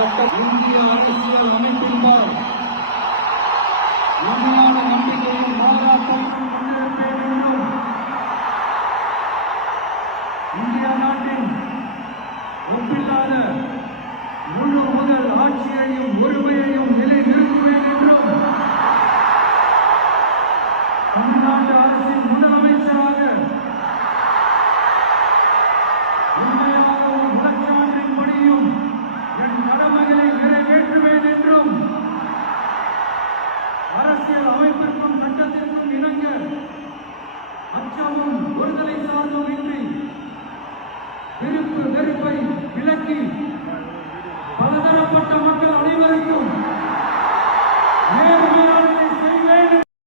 இந்திய அரசியல் அமைப்பின்பால் உண்மையான நம்பிக்கையும் பாராட்டையும் முன்னிறுப்பேன் என்றும் இந்திய நாட்டின் ஒப்பில்லாத முழு முதல் ஆட்சியையும் உரிமையையும் நிலைநிறுத்துவேன் என்றும் தமிழ்நாடு அரசின் முதலமைச்சராக